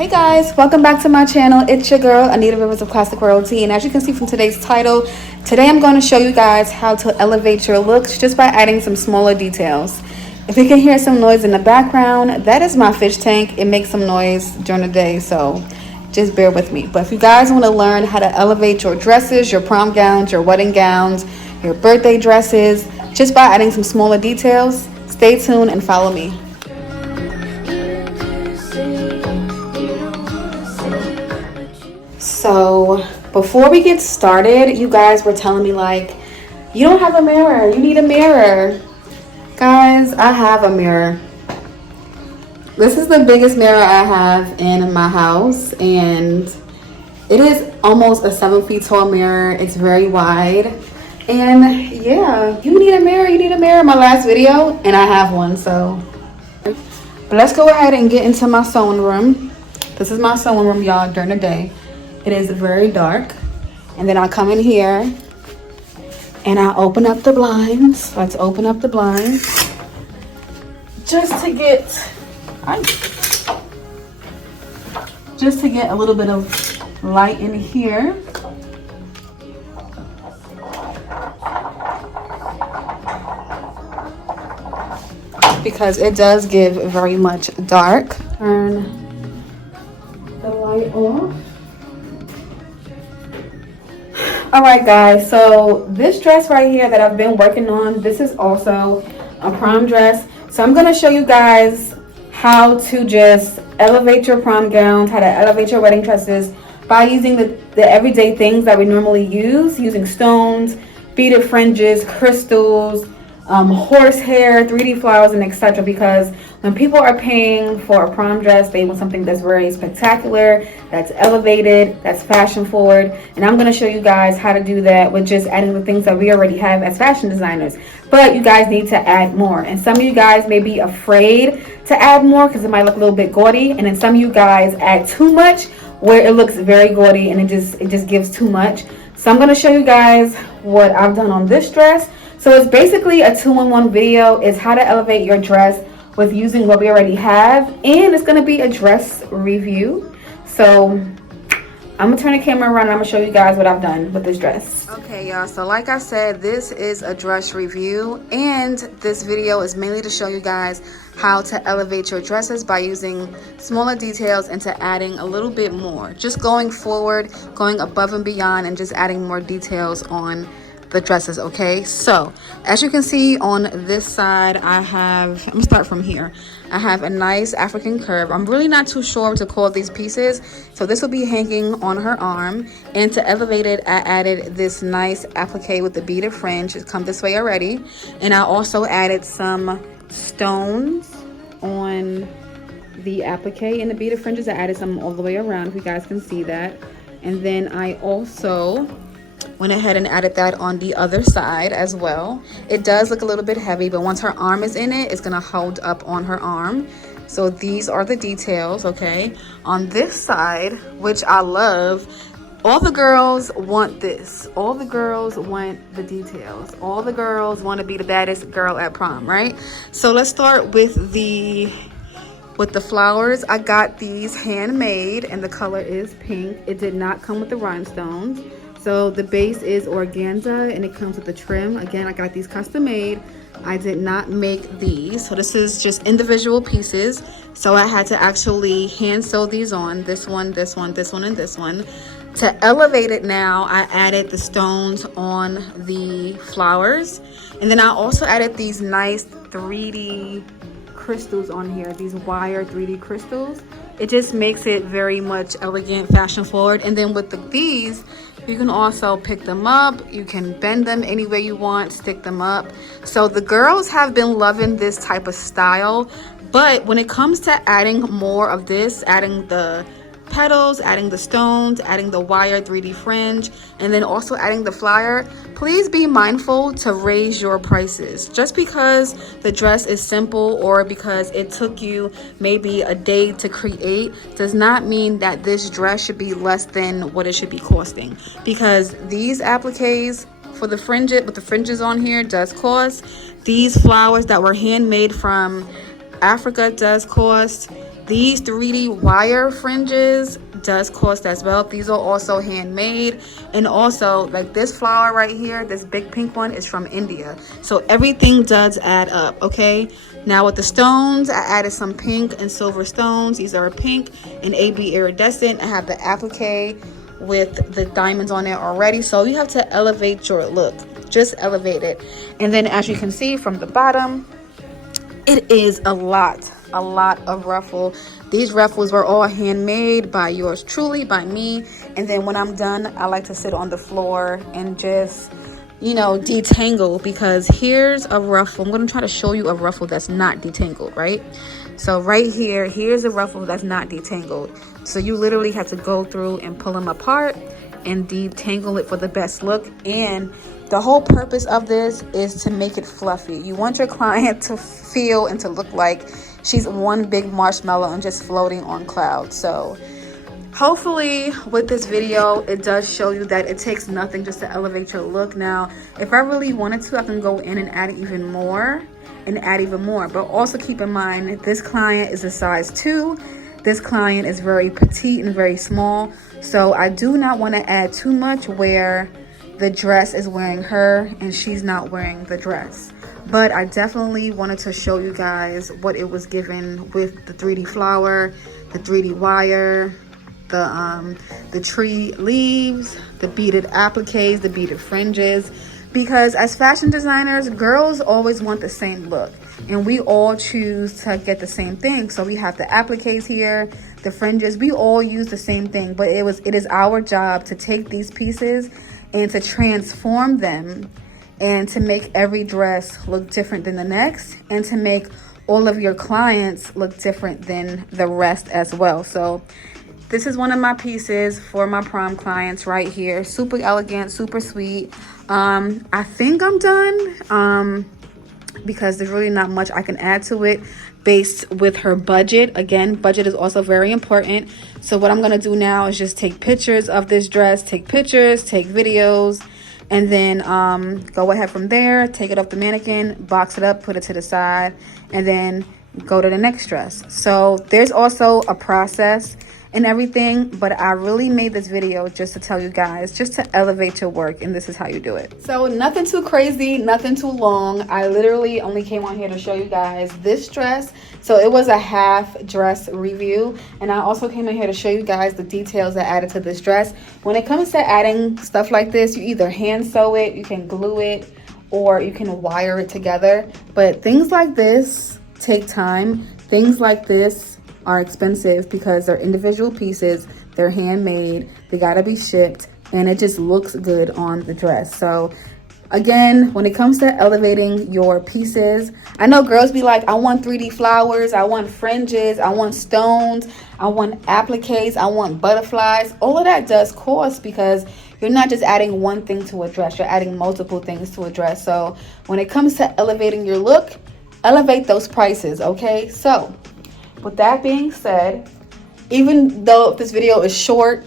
Hey guys, welcome back to my channel. It's your girl Anita Rivers of Classic Royalty, and as you can see from today's title, today I'm going to show you guys how to elevate your looks just by adding some smaller details. If you can hear some noise in the background, that is my fish tank. It makes some noise during the day, so just bear with me. But if you guys want to learn how to elevate your dresses, your prom gowns, your wedding gowns, your birthday dresses, just by adding some smaller details, stay tuned and follow me. So before we get started, you guys were telling me like, you don't have a mirror, you need a mirror. Guys, I have a mirror. This is the biggest mirror I have in my house, and it is almost a 7 feet tall mirror. It's very wide, and yeah, you need a mirror, my last video, and I have one. So but let's go ahead and get into my sewing room. This is my sewing room, y'all, during the day. It is very dark, and then I come in here and I open up the blinds. Let's open up the blinds just to get a little bit of light in here. Because it does give very much dark. Turn the light off. All right guys, so this dress right here that I've been working on, this is also a prom dress. So I'm going to show you guys how to just elevate your prom gowns, how to elevate your wedding dresses by using the everyday things that we normally use, using stones, beaded fringes, crystals, horsehair, 3D flowers, and etc. Because when people are paying for a prom dress, they want something that's very spectacular, that's elevated, that's fashion forward. And I'm going to show you guys how to do that with just adding the things that we already have as fashion designers. But you guys need to add more. And some of you guys may be afraid to add more because it might look a little bit gaudy. And then some of you guys add too much where it looks very gaudy and it just gives too much. So I'm going to show you guys what I've done on this dress. So it's basically a 2-in-1 video. It's how to elevate your dress with using what we already have, and it's going to be a dress review. So I'm going to turn the camera around and I'm going to show you guys what I've done with this dress. Okay, y'all, so like I said, this is a dress review, and this video is mainly to show you guys how to elevate your dresses by using smaller details and to adding a little bit more. Just going forward, going above and beyond, and just adding more details on the dresses. Okay, so as you can see on this side, I'm gonna start from here. I have a nice African curve. I'm really not too sure what to call these pieces, so this will be hanging on her arm. And to elevate it, I added this nice applique with the beaded fringe. It's come this way already, and I also added some stones on the applique and the beaded fringes. I added some all the way around, if you guys can see that. And then I also went ahead and added that on the other side as well. It does look a little bit heavy, but once her arm is in it, it's gonna hold up on her arm. So these are the details. Okay, on this side, which I love, all the girls want this. All the girls want the details. All the girls want to be the baddest girl at prom, right? So let's start with the flowers. I got these handmade, and the color is pink. It did not come with the rhinestones. So the base is organza, and it comes with the trim. Again, I got these custom made. I did not make these. So this is just individual pieces. So I had to actually hand sew these on. This one, this one, this one, and this one. To elevate it now, I added the stones on the flowers. And then I also added these nice 3D crystals on here. These wire 3D crystals. It just makes it very much elegant, fashion forward. And then with these, you can also pick them up. You can bend them any way you want, stick them up. So the girls have been loving this type of style. But when it comes to adding more of this, adding the petals, adding the stones, adding the wire 3D fringe, and then also adding the flyer, please be mindful to raise your prices. Just because the dress is simple or because it took you maybe a day to create does not mean that this dress should be less than what it should be costing, because these appliques for the fringe with the fringes on here does cost. These flowers that were handmade from Africa does cost. These 3D wire fringes does cost as well. These are also handmade. And also, like this flower right here, this big pink one is from India. So everything does add up, okay? Now with the stones, I added some pink and silver stones. These are pink and AB iridescent. I have the applique with the diamonds on it already. So you have to elevate your look. Just elevate it. And then as you can see from the bottom, it is a lot of ruffle. These ruffles were all handmade by yours truly, by me. And then when I'm done, I like to sit on the floor and just, you know, detangle, because here's a ruffle. I'm going to try to show you a ruffle that's not detangled, right? So right here, here's a ruffle that's not detangled. So you literally have to go through and pull them apart and detangle it for the best look. And the whole purpose of this is to make it fluffy. You want your client to feel and to look like she's one big marshmallow and just floating on clouds. So hopefully with this video, it does show you that it takes nothing just to elevate your look. Now, if I really wanted to, I can go in and add even more But also keep in mind, this client is a size 2. This client is very petite and very small. So I do not want to add too much where the dress is wearing her and she's not wearing the dress. But I definitely wanted to show you guys what it was given with the 3D flower, the 3D wire, the tree leaves, the beaded appliques, the beaded fringes. Because as fashion designers, girls always want the same look, and we all choose to get the same thing. So we have the appliques here, the fringes, we all use the same thing. But it is our job to take these pieces and to transform them and to make every dress look different than the next, and to make all of your clients look different than the rest as well. So this is one of my pieces for my prom clients right here. Super elegant, super sweet. I think I'm done because there's really not much I can add to it based with her budget. Again, budget is also very important. So what I'm gonna do now is just take pictures of this dress, take pictures, take videos, and then go ahead from there, take it off the mannequin, box it up, put it to the side, and then go to the next dress. So there's also a process and everything, but I really made this video just to tell you guys, just to elevate your work, and this is how you do it. So nothing too crazy, nothing too long. I literally only came on here to show you guys this dress. So it was a half dress review, and I also came in here to show you guys the details that added to this dress. When it comes to adding stuff like this, you either hand sew it, you can glue it, or you can wire it together. But things like this take time. Things like this are expensive because they're individual pieces, they're handmade, they gotta be shipped, and it just looks good on the dress. So again, when it comes to elevating your pieces, I know girls be like, I want 3D flowers, I want fringes, I want stones, I want appliques, I want butterflies. All of that does cost because you're not just adding one thing to a dress, you're adding multiple things to a dress. So when it comes to elevating your look, elevate those prices, okay? So with that being said, even though this video is short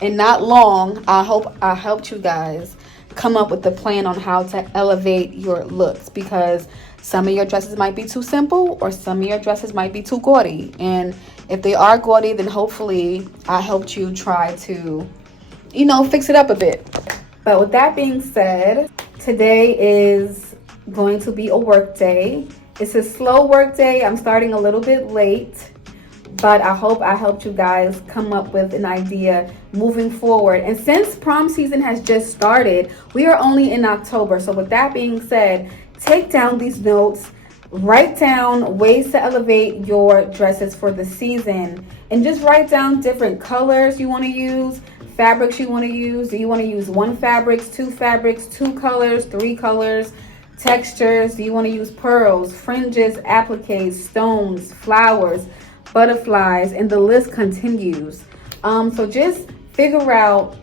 and not long, I hope I helped you guys come up with a plan on how to elevate your looks, because some of your dresses might be too simple or some of your dresses might be too gaudy. And if they are gaudy, then hopefully I helped you try to, you know, fix it up a bit. But with that being said, today is going to be a work day. It's a slow work day. I'm starting a little bit late, but I hope I helped you guys come up with an idea moving forward. And since prom season has just started, we are only in October. So with that being said, take down these notes, write down ways to elevate your dresses for the season, and just write down different colors you want to use, fabrics you want to use. Do you want to use one fabrics, two colors, 3 colors? Textures, do you want to use pearls, fringes, appliques, stones, flowers, butterflies, and the list continues. So just figure out,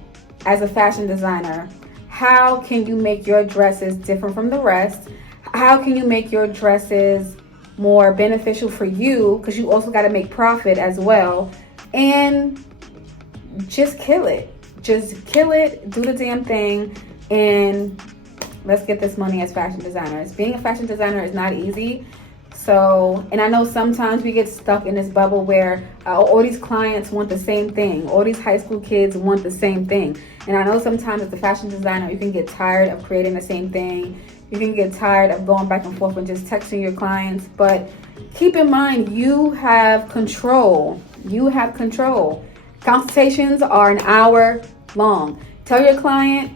as a fashion designer, how can you make your dresses different from the rest? How can you make your dresses more beneficial for you, because you also got to make profit as well, and just kill it. Just kill it, do the damn thing, and let's get this money as fashion designers. Being a fashion designer is not easy. So, and I know sometimes we get stuck in this bubble where all these clients want the same thing. All these high school kids want the same thing. And I know sometimes as a fashion designer, you can get tired of creating the same thing. You can get tired of going back and forth and just texting your clients. But keep in mind, you have control. You have control. Consultations are an hour long. Tell your client,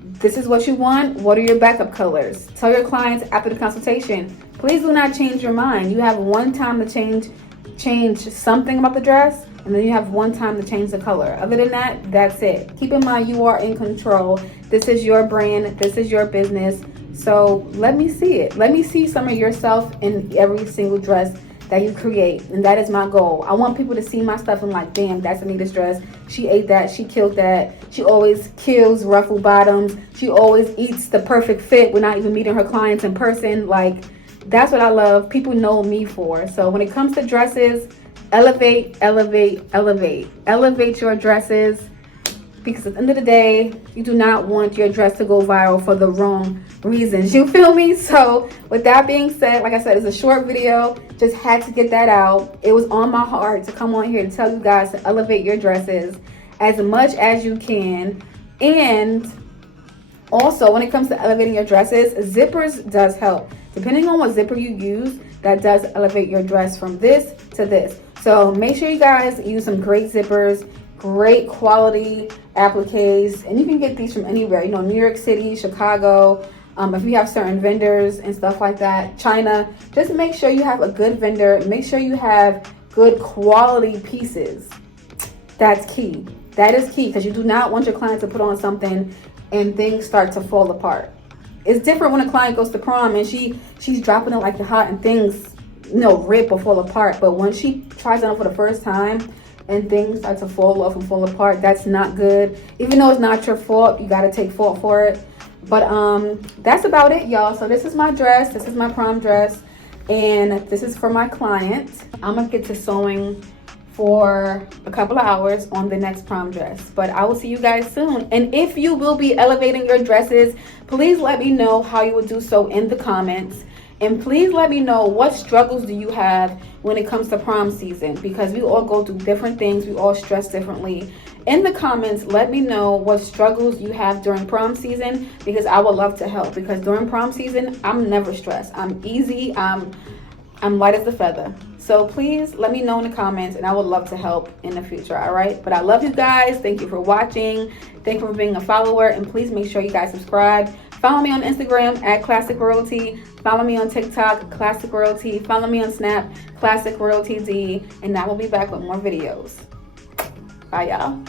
this is what you want. What are your backup colors? Tell your clients after the consultation, please do not change your mind. You have one time to change something about the dress, and then you have one time to change the color. Other than that, that's it. Keep in mind, you are in control. This is your brand. This is your business. So let me see it. Let me see some of yourself in every single dress that you create. And that is my goal. I want people to see my stuff and like, damn, that's Anita's dress. She ate that. She killed that. She always kills ruffle bottoms. She always eats the perfect fit. We're not even meeting her clients in person. Like, that's what I love. People know me for. So when it comes to dresses, elevate, elevate, elevate. Elevate your dresses, because at the end of the day, you do not want your dress to go viral for the wrong reasons. You feel me? So with that being said, like I said, it's a short video. Just had to get that out. It was on my heart to come on here to tell you guys to elevate your dresses as much as you can. And also, when it comes to elevating your dresses, zippers does help. Depending on what zipper you use, that does elevate your dress from this to this. So make sure you guys use some great zippers, great quality appliques, and you can get these from anywhere. You know, New York City, Chicago, if you have certain vendors and stuff like that, China. Just make sure you have a good vendor. Make sure you have good quality pieces. That's key. That is key, because you do not want your client to put on something and things start to fall apart. It's different when a client goes to prom and she's dropping it like the hot and things, you know, rip or fall apart. But when she tries it on for the first time and things start to fall off and fall apart, that's not good. Even though it's not your fault, you got to take fault for it. But that's about it, y'all. So this is my dress. This is my prom dress, and this is for my client. I'm gonna get to sewing for a couple of hours on the next prom dress, but I will see you guys soon. And if you will be elevating your dresses, please let me know how you would do so in the comments. And please let me know, what struggles do you have when it comes to prom season, because we all go through different things. We all stress differently. In the comments, let me know what struggles you have during prom season, because I would love to help. Because during prom season, I'm never stressed. I'm easy. I'm light as a feather. So please let me know in the comments, and I would love to help in the future. All right. But I love you guys. Thank you for watching. Thank you for being a follower. And please make sure you guys subscribe. Follow me on Instagram at Classic Royalty. Follow me on TikTok, Classic Royalty. Follow me on Snap, Classic Royalty D. And I will be back with more videos. Bye, y'all.